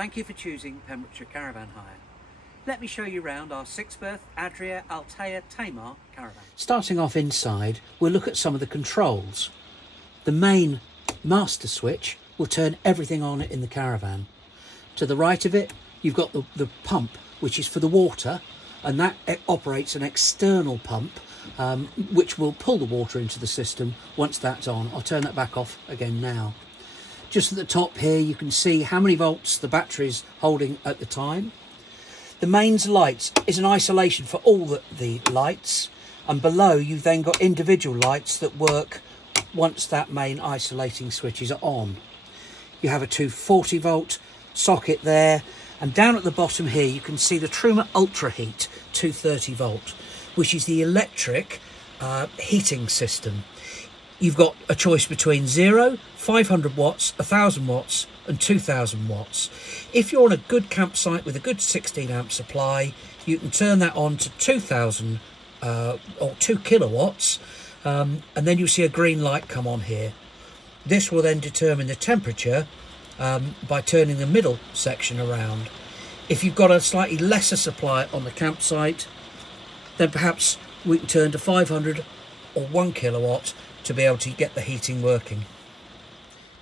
Thank you for choosing Pembrokeshire Caravan Hire. Let me show you around our 6-berth Adria Altea Tamar caravan. Starting off inside, we'll look at some of the controls. The main master switch will turn everything on in the caravan. To the right of it, you've got the pump, which is for the water, and that operates an external pump which will pull the water into the system once that's on. I'll turn that back off again now. Just at the top here you can see how many volts the battery's holding at the time. The mains lights is an isolation for all the lights, and below you've then got individual lights that work once that main isolating switch is on. You have a 240 volt socket there, and down at the bottom here you can see the Truma Ultra Heat 230 volt, which is the electric heating system. You've got a choice between 0, 500 watts, 1000 watts and 2000 watts. If you're on a good campsite with a good 16 amp supply, you can turn that on to 2000 or 2 kilowatts, and then you'll see a green light come on here. This will then determine the temperature by turning the middle section around. If you've got a slightly lesser supply on the campsite, then perhaps we can turn to 500 or 1 kilowatt to be able to get the heating working.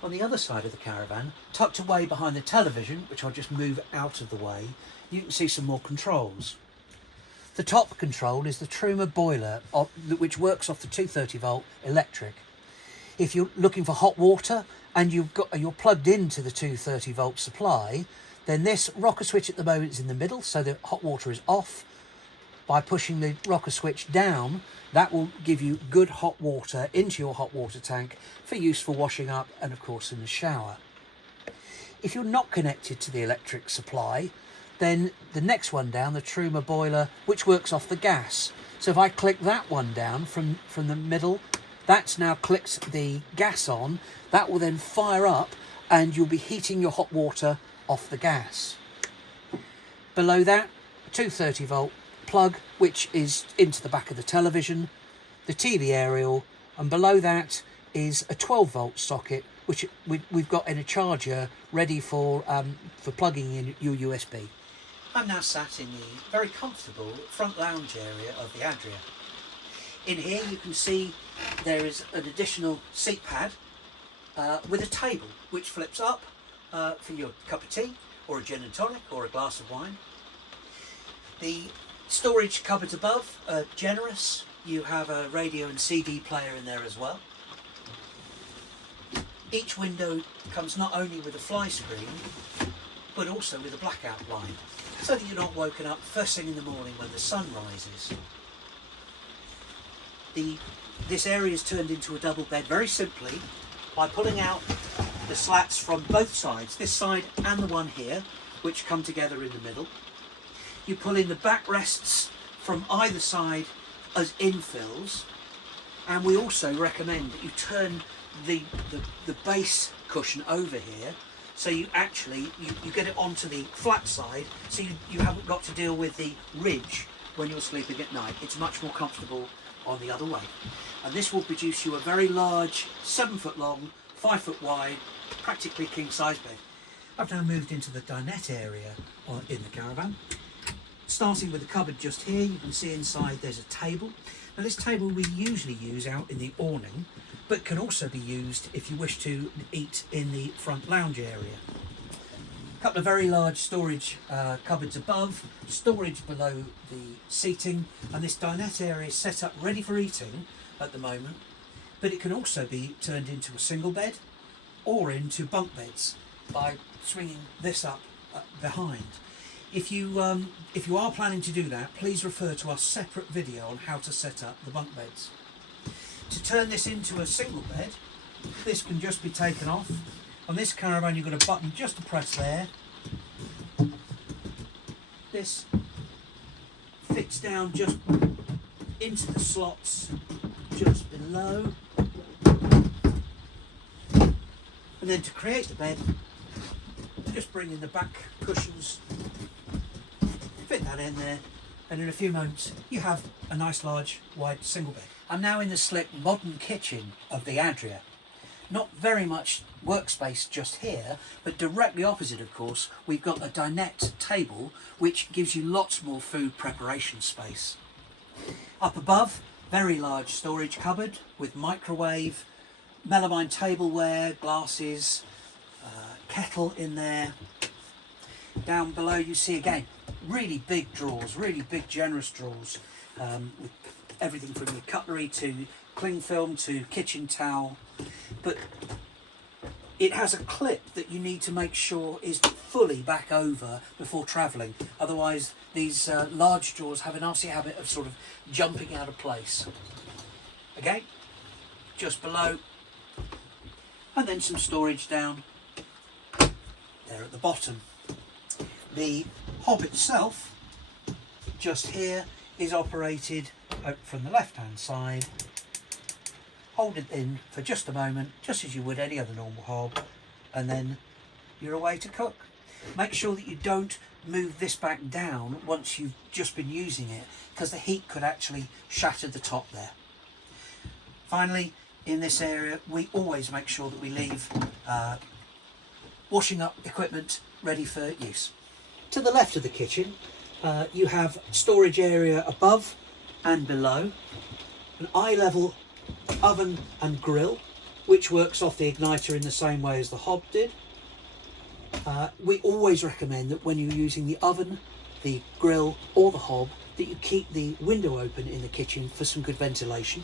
On the other side of the caravan, tucked away behind the television, which I'll just move out of the way, you can see some more controls. The top control is the Truma boiler, which works off the 230 volt electric. If you're looking for hot water and you're plugged into the 230 volt supply, then this rocker switch at the moment is in the middle, so the hot water is off. By pushing the rocker switch down, that will give you good hot water into your hot water tank for use for washing up and of course in the shower. If you're not connected to the electric supply, then the next one down, the Truma boiler, which works off the gas. So if I click that one down from the middle, that's now clicked the gas on. That will then fire up and you'll be heating your hot water off the gas. Below that, a 230 volt plug, which is into the back of the television, the TV aerial, and below that is a 12 volt socket, which we've got in a charger ready for plugging in your USB. I'm now sat in the very comfortable front lounge area of the Adria. In here you can see there is an additional seat pad with a table which flips up for your cup of tea or a gin and tonic or a glass of wine. The storage cupboards above are generous. You have a radio and CD player in there as well. Each window comes not only with a fly screen but also with a blackout blind, so that you're not woken up first thing in the morning when the sun rises. This area is turned into a double bed very simply by pulling out the slats from both sides, this side and the one here, which come together in the middle. You pull in the backrests from either side as infills, and we also recommend that you turn the base cushion over here, so you get it onto the flat side, so you haven't got to deal with the ridge when you're sleeping at night. It's much more comfortable on the other way, and this will produce you a very large 7 foot long, 5 foot wide, practically king size bed. I've now moved into the dinette area in the caravan. Starting with the cupboard just here, you can see inside there's a table. Now this table we usually use out in the awning, but can also be used if you wish to eat in the front lounge area. A couple of very large storage cupboards above, storage below the seating, and this dinette area is set up ready for eating at the moment, but it can also be turned into a single bed or into bunk beds by swinging this up behind. If you are planning to do that, please refer to our separate video on how to set up the bunk beds. To turn this into a single bed, this can just be taken off. On this caravan you've got a button just to press there. This fits down just into the slots just below. And then to create the bed, just bring in the back cushions, fit that in there, and in a few moments you have a nice large wide single bed. I'm now in the slick modern kitchen of the Adria. Not very much workspace just here, but directly opposite, of course, we've got a dinette table which gives you lots more food preparation space. Up above, very large storage cupboard with microwave, melamine tableware, glasses, kettle in there. Down below you see again really big drawers, really big generous drawers, with everything from your cutlery to cling film to kitchen towel. But it has a clip that you need to make sure is fully back over before travelling, otherwise these large drawers have a nasty habit of sort of jumping out of place. Again, just below, and then some storage down there at the bottom. The hob itself, just here, is operated from the left hand side. Hold it in for just a moment, just as you would any other normal hob, and then you're away to cook. Make sure that you don't move this back down once you've just been using it, because the heat could actually shatter the top there. Finally, in this area, we always make sure that we leave washing up equipment ready for use. To the left of the kitchen, you have storage area above and below, an eye-level oven and grill, which works off the igniter in the same way as the hob did. We always recommend that when you're using the oven, the grill or the hob, that you keep the window open in the kitchen for some good ventilation.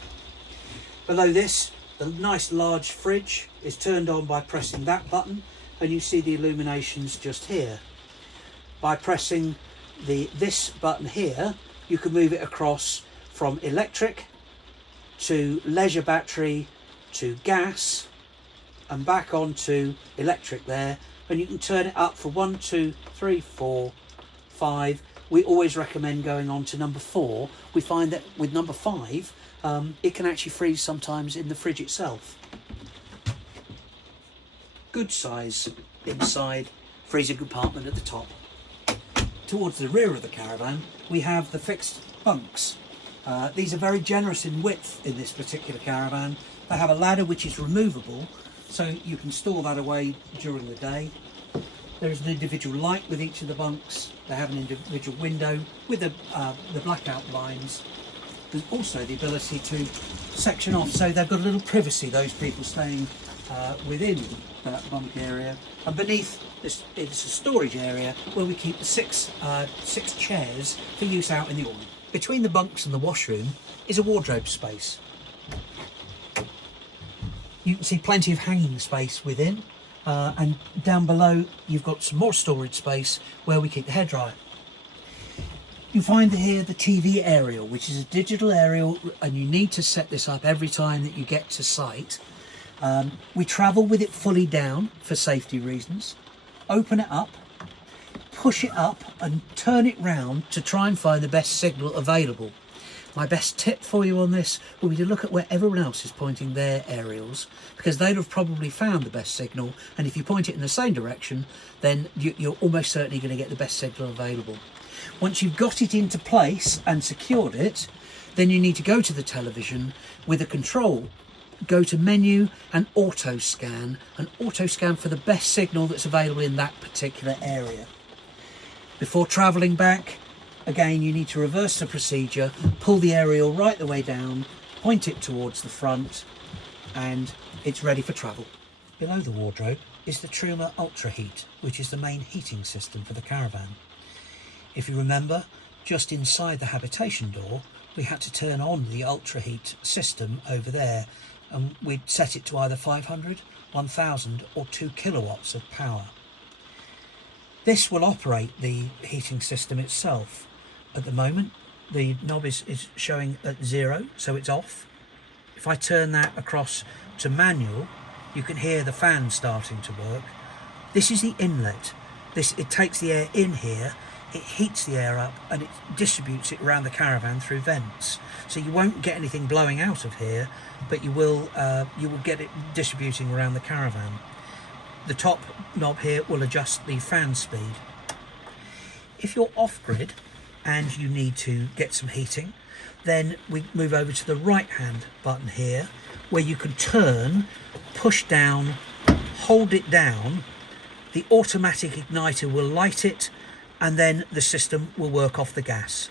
Below this, the nice large fridge is turned on by pressing that button, and you see the illuminations just here. By pressing this button here, you can move it across from electric to leisure battery to gas and back onto electric there, and you can turn it up for 1, 2, 3, 4, 5. We always recommend going on to number 4. We find that with number 5, it can actually freeze sometimes in the fridge itself. Good size inside, freezer compartment at the top. Towards the rear of the caravan, we have the fixed bunks. These are very generous in width in this particular caravan. They have a ladder which is removable, so you can store that away during the day. There is an individual light with each of the bunks. They have an individual window with the blackout blinds. There's also the ability to section off, so they've got a little privacy, those people staying within that bunk area. And beneath this is a storage area where we keep the six chairs for use out in the autumn. Between the bunks and the washroom is a wardrobe space. You can see plenty of hanging space within, and down below you've got some more storage space where we keep the hairdryer. You find here the TV aerial, which is a digital aerial, and you need to set this up every time that you get to site. We travel with it fully down for safety reasons. Open it up, push it up and turn it round to try and find the best signal available. My best tip for you on this will be to look at where everyone else is pointing their aerials, because they'd have probably found the best signal, and if you point it in the same direction, then you're almost certainly going to get the best signal available. Once you've got it into place and secured it, then you need to go to the television with a control. Go to menu and auto scan for the best signal that's available in that particular area. Before travelling back, again, you need to reverse the procedure, pull the aerial right the way down, point it towards the front, and it's ready for travel. Below the wardrobe is the Truma Ultra Heat, which is the main heating system for the caravan. If you remember, just inside the habitation door, we had to turn on the Ultra Heat system over there, and we'd set it to either 500, 1000 or 2 kilowatts of power. This will operate the heating system itself. At the moment, the knob is showing at 0, so it's off. If I turn that across to manual, you can hear the fan starting to work. This is the inlet. It takes the air in here, it heats the air up, and it distributes it around the caravan through vents. So you won't get anything blowing out of here, but you will get it distributing around the caravan. The top knob here will adjust the fan speed. If you're off-grid and you need to get some heating, then we move over to the right-hand button here, where you can turn push down, hold it down, the automatic igniter will light it, and then the system will work off the gas.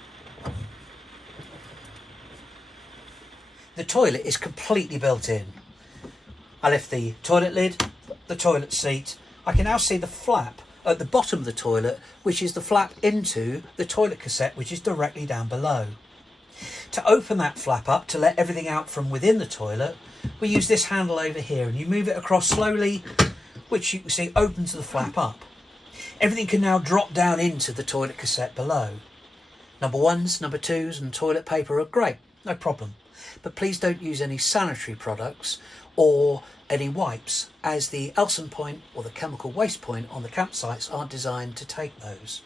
The toilet is completely built in. I lift the toilet lid, the toilet seat. I can now see the flap at the bottom of the toilet, which is the flap into the toilet cassette, which is directly down below. To open that flap up, to let everything out from within the toilet, we use this handle over here, and you move it across slowly, which you can see opens the flap up. Everything can now drop down into the toilet cassette below. Number ones, number twos and toilet paper are great, no problem. But please don't use any sanitary products or any wipes, as the Elson point or the chemical waste point on the campsites aren't designed to take those.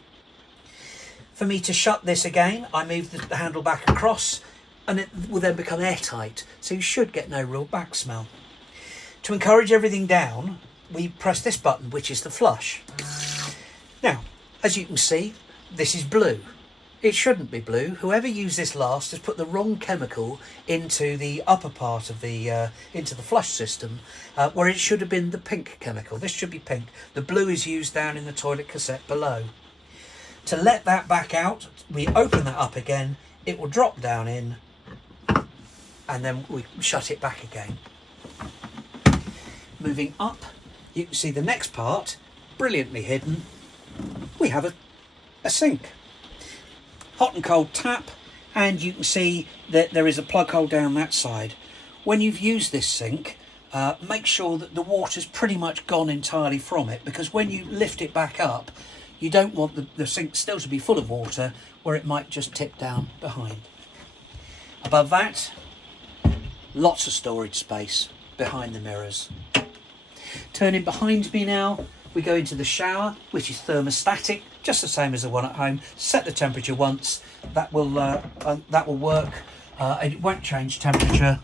For me to shut this again, I move the handle back across, and it will then become airtight, so you should get no real back smell. To encourage everything down, we press this button, which is the flush. Now, as you can see, this is blue. It shouldn't be blue. Whoever used this last has put the wrong chemical into the upper part of the into the flush system, where it should have been the pink chemical. This should be pink. The blue is used down in the toilet cassette below. To let that back out, we open that up again. It will drop down in, and then we shut it back again. Moving up, you can see the next part, brilliantly hidden. We have a sink. Hot and cold tap, and you can see that there is a plug hole down that side. When you've used this sink, make sure that the water's pretty much gone entirely from it, because when you lift it back up, you don't want the sink still to be full of water, where it might just tip down behind. Above that, lots of storage space behind the mirrors. Turning behind me now, we go into the shower, which is thermostatic, just the same as the one at home. Set the temperature once, that will work. It won't change temperature,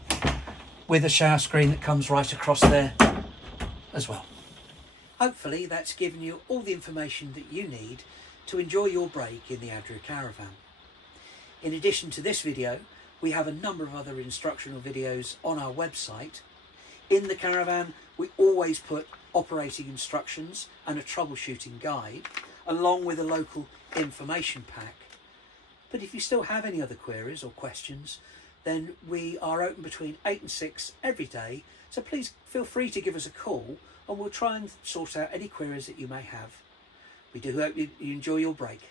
with a shower screen that comes right across there as well. Hopefully that's given you all the information that you need to enjoy your break in the Adria caravan. In addition to this video, we have a number of other instructional videos on our website. In the caravan, we always put operating instructions and a troubleshooting guide, along with a local information pack. But if you still have any other queries or questions, then we are open between 8 and 6 every day, so please feel free to give us a call, and we'll try and sort out any queries that you may have. We do hope you enjoy your break.